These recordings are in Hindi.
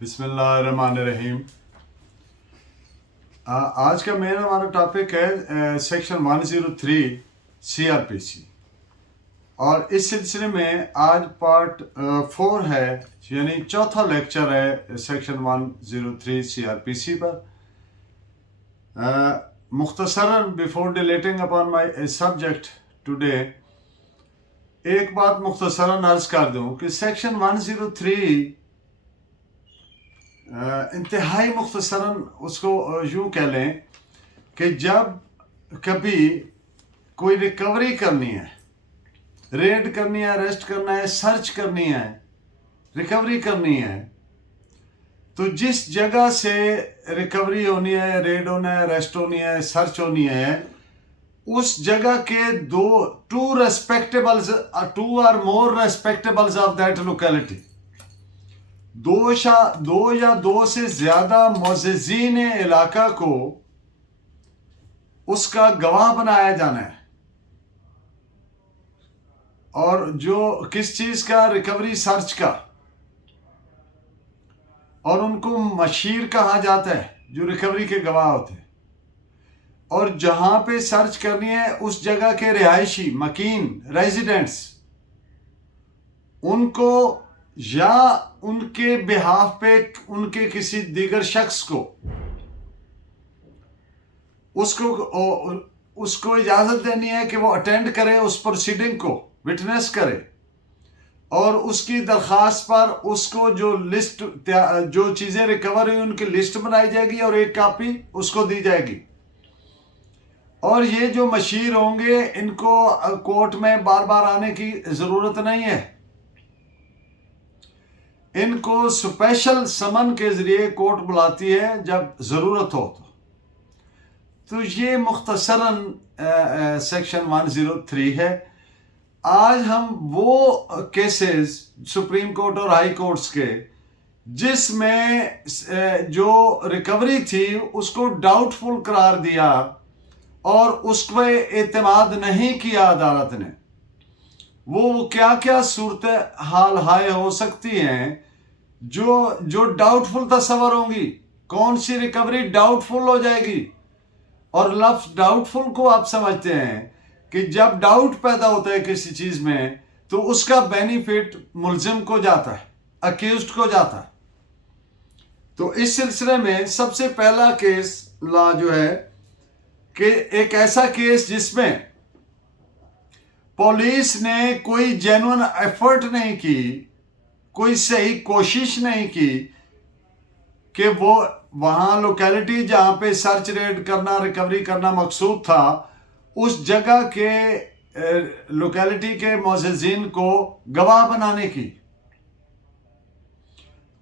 बिस्मिल्लाहिर्रहमानिर्रहीम। आज का मेन हमारा टॉपिक है सेक्शन 103 CRPC और इस सिलसिले में आज पार्ट 4 है, यानी चौथा लेक्चर है सेक्शन 103 CRPC पर। मुख्तसरन before dilating upon my subject today एक बात मुख्तसरन अर्ज कर दूं कि सेक्शन 103 इंतहाई मुख्तसरन उसको यूँ कह लें कि जब कभी कोई रिकवरी करनी है, रेड करनी है, अरेस्ट करना है, सर्च करनी है, रिकवरी करनी है, तो जिस जगह से रिकवरी होनी है, रेड होना है, अरेस्ट होनी है, सर्च होनी है, उस जगह के two or more respectables of that locality, दो या दो से ज्यादा मुअज़्ज़िज़ीन इलाका को उसका गवाह बनाया जाना है। और जो किस चीज का, रिकवरी सर्च का, और उनको मशीर कहा जाता है जो रिकवरी के गवाह होते हैं। और जहां पे सर्च करनी है उस जगह के रिहायशी मकीन रेजिडेंट्स, उनको या उनके बिहाफ पे उनके किसी दीगर शख्स को उसको इजाजत देनी है कि वो अटेंड करे, उस प्रोसीडिंग को विटनेस करे, और उसकी दरख्वास्त पर उसको जो लिस्ट, जो चीजें रिकवर हुई उनकी लिस्ट बनाई जाएगी और एक कॉपी उसको दी जाएगी। और ये जो मशीर होंगे इनको कोर्ट में बार बार आने की जरूरत नहीं है, इनको स्पेशल समन के जरिए कोर्ट बुलाती है जब जरूरत हो। तो ये मुख्तसरन सेक्शन 103 है। आज हम वो केसेस सुप्रीम कोर्ट और हाई कोर्ट्स के जिसमें जो रिकवरी थी उसको डाउटफुल करार दिया और उस पर एतमाद नहीं किया अदालत ने, वो क्या क्या सूरत हाल हाय हो सकती हैं जो डाउटफुल तस्वर होंगी। कौन सी रिकवरी डाउटफुल हो जाएगी? और लफ्ज डाउटफुल को आप समझते हैं कि जब डाउट पैदा होता है किसी चीज में तो उसका बेनिफिट मुल्जिम को जाता है, अक्यूज्ड को जाता है। तो इस सिलसिले में सबसे पहला केस ला जो है कि एक ऐसा केस जिसमें पुलिस ने कोई जेन्युइन एफर्ट नहीं की, कोई सही कोशिश नहीं की कि वो वहां लोकेलिटी जहां पे सर्च रेड करना, रिकवरी करना मकसूद था, उस जगह के लोकेलिटी के मुअज़्ज़िज़ीन को गवाह बनाने की,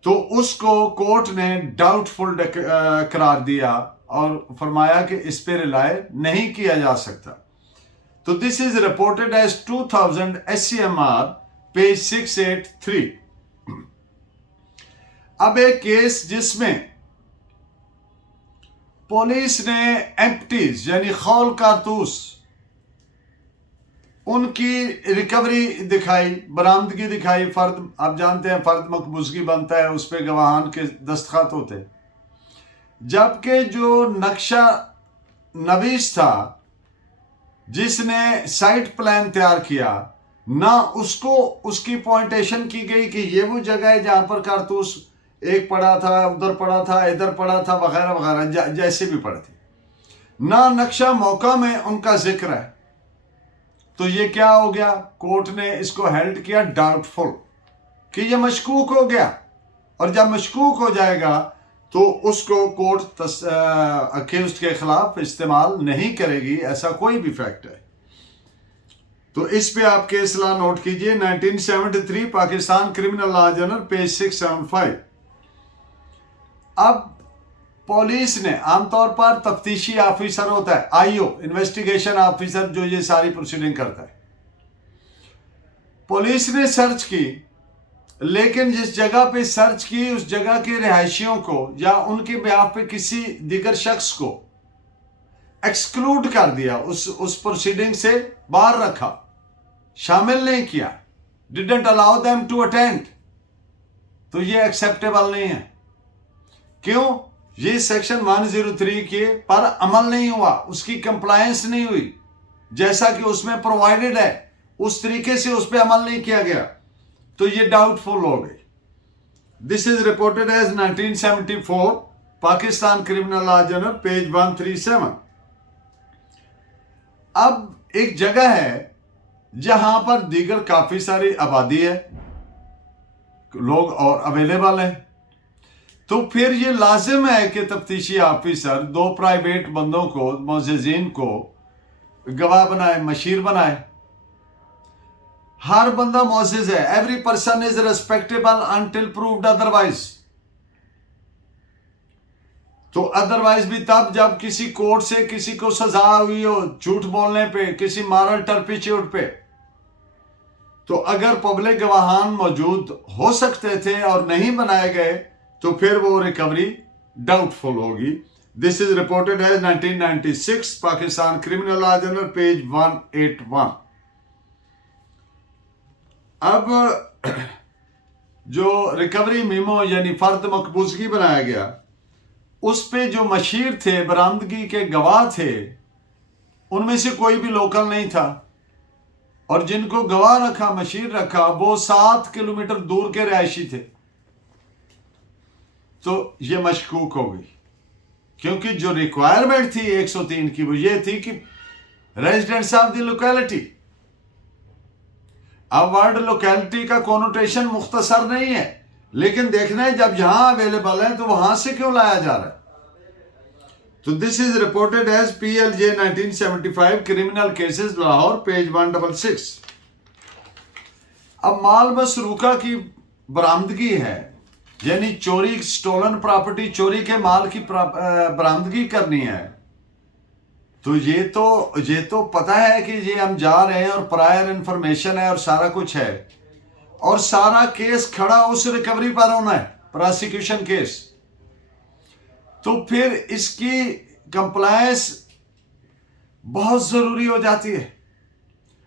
तो उसको कोर्ट ने डाउटफुल करार दिया और फरमाया कि इस पे रिलाय नहीं किया जा सकता। तो this is reported as 2000 SCMR page 683। अब एक केस जिसमें पुलिस ने एम्प्टीज यानी खौल कारतूस उनकी रिकवरी दिखाई, बरामदगी दिखाई। फर्द, आप जानते हैं फर्द मकबूजगी बनता है, उस पर गवाहान के दस्तखत होते हैं। जबकि जो नक्शा नवीस था जिसने साइट प्लान तैयार किया, ना उसको उसकी पॉइंटेशन की गई कि ये वो जगह है जहां पर कारतूस एक पड़ा था, उधर पड़ा था, इधर पड़ा था, वगैरह वगैरह, जैसे भी पड़े थे। ना नक्शा मौका में उनका जिक्र है। तो ये क्या हो गया? कोर्ट ने इसको हेल्ड किया डाउटफुल कि ये मशकूक हो गया, और जब मशकूक हो जाएगा तो उसको कोर्ट अक्यूज्ड के खिलाफ इस्तेमाल नहीं करेगी, ऐसा कोई भी फैक्ट है। तो इस पे आप केस लॉ नोट कीजिए, 1973 Pakistan criminal law journal page 675। अब पुलिस ने, आमतौर पर तफ्तीशी ऑफिसर होता है, IO इन्वेस्टिगेशन ऑफिसर, जो ये सारी प्रोसीडिंग करता है। पुलिस ने सर्च की, लेकिन जिस जगह पे सर्च की उस जगह के रिहायशियों को या उनके बिहाफ पे किसी दीगर शख्स को एक्सक्लूड कर दिया, उस प्रोसीडिंग से बाहर रखा, शामिल नहीं किया, didn't allow them to attend. तो ये एक्सेप्टेबल नहीं है। क्यों? ये सेक्शन 103 के पर अमल नहीं हुआ, उसकी कंप्लायंस नहीं हुई, जैसा कि उसमें प्रोवाइडेड है उस तरीके से उस पर अमल नहीं किया गया, तो ये डाउटफुल हो गई। This is reported as 1974 Pakistan criminal law journal page 137। अब एक जगह है जहां पर दीगर काफी सारी आबादी है, लोग और अवेलेबल है, तो फिर ये लाजिम है कि तफ्तीशी ऑफिसर दो प्राइवेट बंदों को, मुअज़्ज़िज़ीन को गवाह बनाए, मशीर बनाए। हर बंदा मुअज़्ज़िज़ है, every person is respectable until proved otherwise. तो अदरवाइज भी तब जब किसी कोर्ट से किसी को सजा हुई हो झूठ बोलने पे, किसी मॉरल टर्पिट्यूड पे। तो अगर पब्लिक गवाहान मौजूद हो सकते थे और नहीं बनाए गए तो फिर वो रिकवरी डाउटफुल होगी। This is reported as 1996 Pakistan criminal law journal page 181। अब जो रिकवरी मीमो यानी फर्द मकबूजगी बनाया गया, उस पे जो मशीर थे, बरामदगी के गवाह थे, उनमें से कोई भी लोकल नहीं था, और जिनको गवाह रखा, मशीर रखा, वो 7 किलोमीटर दूर के रहायशी थे। तो ये मशकूक हो गई, क्योंकि जो रिक्वायरमेंट थी 103 की वो ये थी कि रेजिडेंट्स ऑफ द लोकेलिटी। अब वर्ड लोकेलिटी का कोनोटेशन मुख्तसर नहीं है, लेकिन देखना है जब यहां अवेलेबल है तो वहां से क्यों लाया जा रहा है। तो this is reported as PLJ 1975 criminal cases Lahore page 166। अब माल मसरूका की बरामदगी है, यानी चोरी, स्टोलन प्रॉपर्टी, चोरी के माल की बरामदगी करनी है, तो ये तो पता है कि ये हम जा रहे हैं और प्रायर इंफॉर्मेशन है और सारा कुछ है, और सारा केस खड़ा उस रिकवरी पर होना है, प्रोसिक्यूशन केस। तो फिर इसकी कंप्लायंस बहुत जरूरी हो जाती है,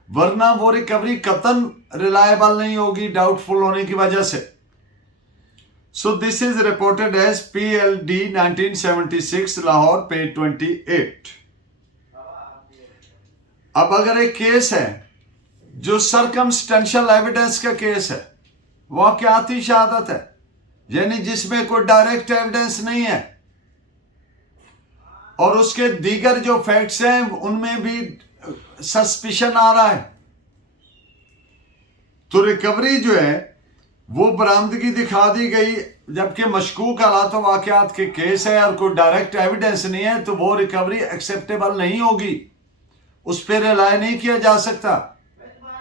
वरना वो रिकवरी कतन रिलायबल नहीं होगी डाउटफुल होने की वजह से। So this is reported as PLD 1976 Lahore page 28। अब अगर एक केस है जो सर्कमस्टेंशियल एविडेंस का केस है, वाकयाती शहादत है, यानी जिसमें कोई डायरेक्ट एविडेंस नहीं है और उसके दीगर जो फैक्ट्स हैं उनमें भी सस्पिशन आ रहा है, तो रिकवरी जो है वो बरामदगी दिखा दी गई, जबकि मशकूक हालात वाकयात के केस है और कोई डायरेक्ट एविडेंस नहीं है, तो वो रिकवरी एक्सेप्टेबल नहीं होगी, उस पर रिलाय नहीं किया जा सकता,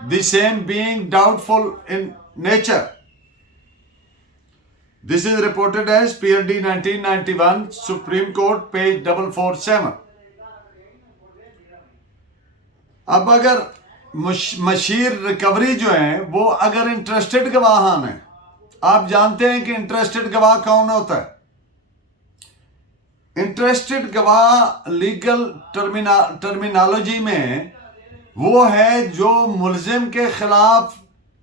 the same being doubtful in nature. This is reported as PLD 1991 supreme court page 447। अब अगर मशीर रिकवरी जो है वो अगर इंटरेस्टेड गवाहान है, आप जानते हैं कि इंटरेस्टेड गवाह कौन होता है। इंटरेस्टेड गवाह लीगल टर्मिनोलॉजी में वो है जो मुलजिम के खिलाफ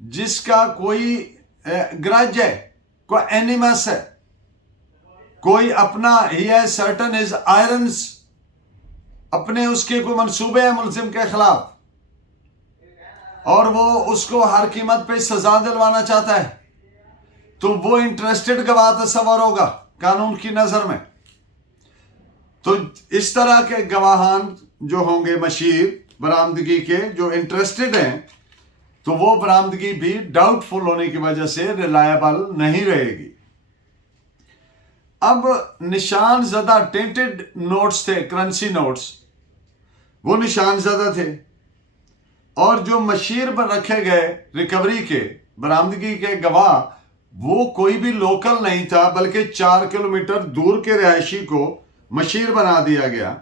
जिसका कोई ग्रज है, कोई एनिमस है, कोई अपना ही है सर्टन इज आयरन्स, अपने उसके कोई मंसूबे हैं मुलजिम के खिलाफ और वो उसको हर कीमत पे सजा दिलवाना चाहता है, तो वो इंटरेस्टेड गवाह तस्वर होगा कानून की नजर में। तो इस तरह के गवाहान जो होंगे मशीर बरामदगी के जो इंटरेस्टेड हैं, तो वो बरामदगी भी डाउटफुल होने की वजह से रिलायबल नहीं रहेगी। अब निशान ज़दा टेंटेड नोट्स थे, करेंसी नोट्स, वो निशान ज़दा थे, और जो मशीर पर रखे गए रिकवरी के बरामदगी के गवाह वो कोई भी लोकल नहीं था, बल्कि 4 किलोमीटर दूर के रहायशी को मशीर बना दिया गया।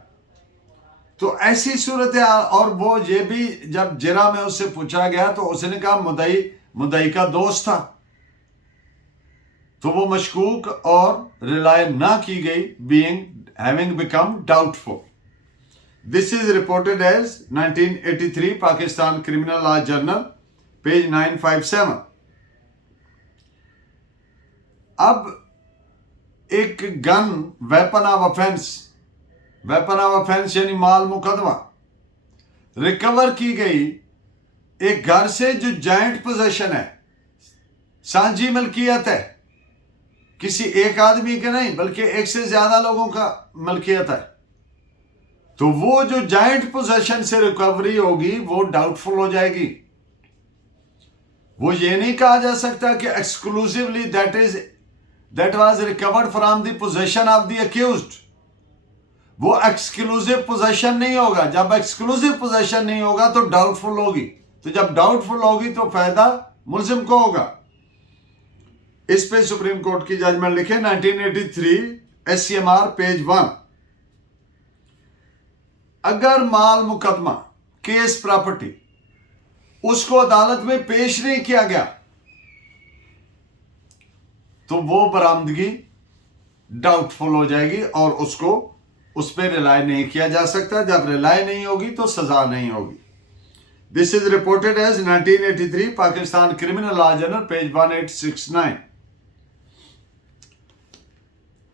तो ऐसी सूरत है, और वो ये भी जब जिरा में उससे पूछा गया तो उसने कहा मुदई का दोस्त था, तो वो मशकूक और रिलाय ना की गई, being having become doubtful. This is reported as 1983 Pakistan criminal law journal page 957। अब एक गन वेपन ऑफ ऑफेंस यानी माल मुकदमा रिकवर की गई एक घर से जो जॉइंट पोजेशन है, सांझी मलकियत है, किसी एक आदमी के नहीं बल्कि एक से ज्यादा लोगों का मलकियत है, तो वो जो जॉइंट पोजेशन से रिकवरी होगी वो डाउटफुल हो जाएगी। वो ये नहीं कहा जा सकता कि exclusively that was recovered from the possession of the accused. वो एक्सक्लूसिव पोजेशन नहीं होगा। जब एक्सक्लूसिव पोजेशन नहीं होगा तो डाउटफुल होगी, तो जब डाउटफुल होगी तो फायदा मुल्जिम को होगा। इस पे सुप्रीम कोर्ट की जजमेंट लिखे 1983 SCMR पेज 1। अगर माल मुकदमा केस प्रॉपर्टी उसको अदालत में पेश नहीं किया गया तो वो बरामदगी डाउटफुल हो जाएगी और उसको उस पर रिलाय नहीं किया जा सकता। जब रिलाय नहीं होगी तो सजा नहीं होगी। This is reported as 1983 Pakistan criminal law journal page 1869।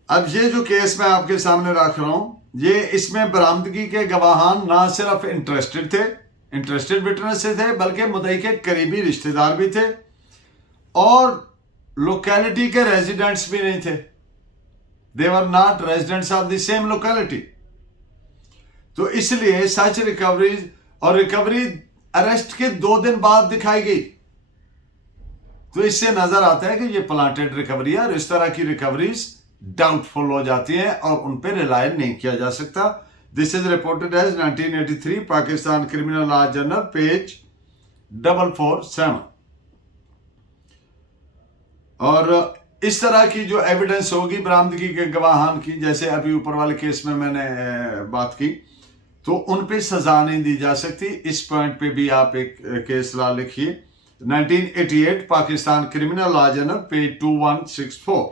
अब ये जो केस मैं आपके सामने रख रहा हूं, ये इसमें बरामदगी के गवाहान ना सिर्फ इंटरेस्टेड विटनेस थे बल्कि मुद्दई के करीबी रिश्तेदार भी थे और लोकेलिटी के रेजिडेंट्स भी नहीं थे। They were not residents of the same locality. तो इसलिए सच रिकवरी अरेस्ट के 2 दिन बाद दिखाई गई। तो इससे नजर आता है कि ये प्लांटेड रिकवरी है और इस तरह की रिकवरीज डाउटफुल हो जाती है और उन पर रिलाय नहीं किया जा सकता। This is reported as 1983 Pakistan criminal law journal page 447। और इस तरह की जो एविडेंस होगी बरामदगी के गवाहान की, जैसे अभी ऊपर वाले केस में मैंने बात की, तो उन पे सजा नहीं दी जा सकती। इस पॉइंट पे भी आप एक केस लॉ लिखिए 1988 Pakistan criminal law journal page 2164।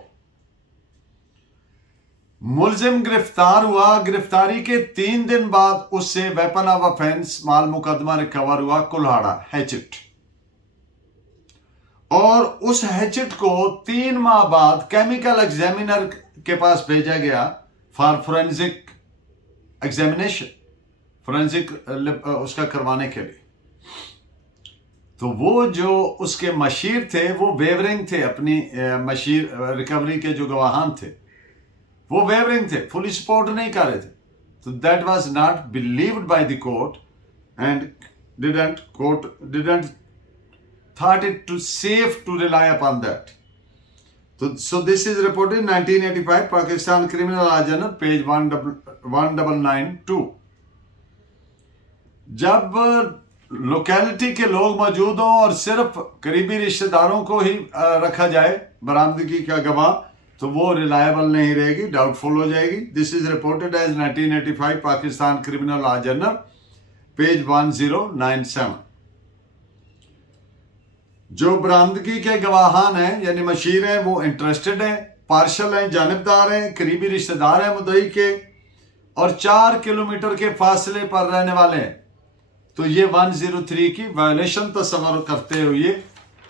मुल्जिम गिरफ्तार हुआ, गिरफ्तारी के 3 दिन बाद उससे वेपन ऑफ ऑफेंस माल मुकदमा रिकवर हुआ, कुल्हाड़ा, हैचेट। और उस हैचेट को 3 माह बाद केमिकल एग्जामिनर के पास भेजा गया फॉर फोरेंसिक एग्जामिनेशन, फोरेंसिक उसका करवाने के लिए। तो वो जो उसके मशीर थे वो वेवरिंग थे, अपनी मशीर रिकवरी के जो गवाहान थे वो वेवरिंग थे, फुली सपोर्ट नहीं कर रहे थे। तो that was not believed by the court and didn't thought it too safe to rely upon that. So this is reported in 1985 Pakistan Criminal Law Journal page 1992। जब लोकेलिटी के लोग मौजूद हों और सिर्फ करीबी रिश्तेदारों को ही रखा जाए बरामदगी का गवाह, तो वो रिलायबल नहीं रहेगी, डाउटफुल हो जाएगी। This is reported as 1985 Pakistan criminal law journal page 1097। जो बरामदगी के गवाहान हैं यानी मशीर हैं वो इंटरेस्टेड हैं, पार्शल हैं, जानिबदार हैं, करीबी रिश्तेदार हैं मुद्दई के और 4 किलोमीटर के फासले पर रहने वाले हैं। तो ये 103 की वायलेशन तस्वर करते हुए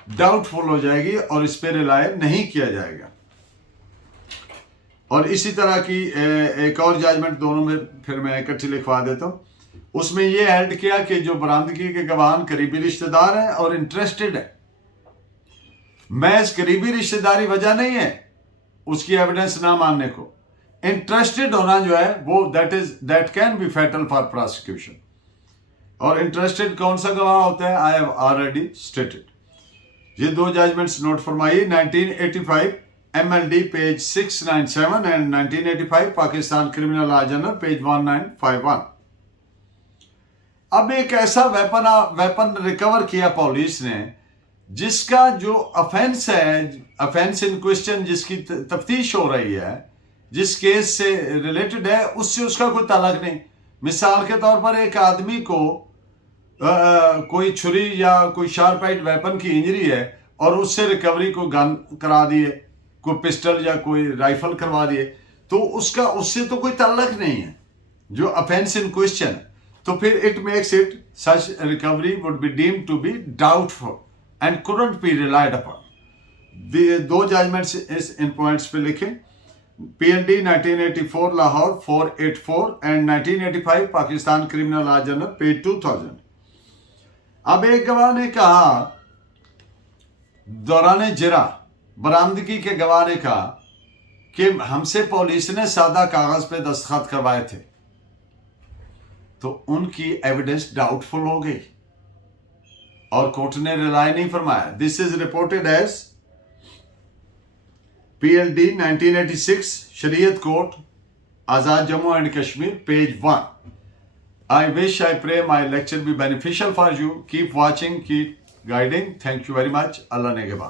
डाउटफुल हो जाएगी और इस पर रिलाय नहीं किया जाएगा। और इसी तरह की एक और जजमेंट दोनों में फिर मैं इकट्ठी लिखवा देता हूं। उसमें यह ऐड किया कि जो बरामदगी के गवाहान करीबी रिश्तेदार हैं और इंटरेस्टेड है, महज करीबी रिश्तेदारी वजह नहीं है उसकी एविडेंस ना मानने को। इंटरेस्टेड होना जो है वो that can be fatal for prosecution. और इंटरेस्टेड कौन सा गवाह होता है, आई हैव ऑलरेडी स्टेटेड। ये 2 जजमेंट्स नोट फरमाइए 1985 MLD page 697 and 1985 Pakistan criminal law journal page 1951। अब एक ऐसा वेपन रिकवर किया पुलिस ने जिसका जो अफेंस है, अफेंस इन क्वेश्चन जिसकी तफ्तीश हो रही है, जिस केस से रिलेटेड है, उससे उसका कोई ताल्लुक नहीं। मिसाल के तौर पर एक आदमी को कोई छुरी या कोई शार्प एज वेपन की इंजरी है और उससे रिकवरी को गन करा दिए, कोई पिस्टल या कोई राइफल करवा दिए, तो उसका उससे तो कोई ताल्लुक नहीं है जो अफेंस इन क्वेश्चन। तो फिर it makes it such recovery would be deemed to be doubtful and couldn't be relied upon। 2 judgements in points पे लिखें। PLD 1984 Lahore 484 and 1985 Pakistan criminal law journal page 2000। अब एक गवाह ने कहा, दौरान जिरा बरामदगी के गवाह ने कहा कि हमसे पुलिस ने सादा कागज पे दस्तखत करवाए थे, तो उनकी एविडेंस डाउटफुल हो गई और कोर्ट ने रिलाई नहीं फरमाया। This is reported as PLD 1986 Shariat court Azad Jammu and Kashmir page 1। I wish, I pray my lecture be beneficial for you. Keep watching, keep guiding. Thank you very much. Allah Negeba.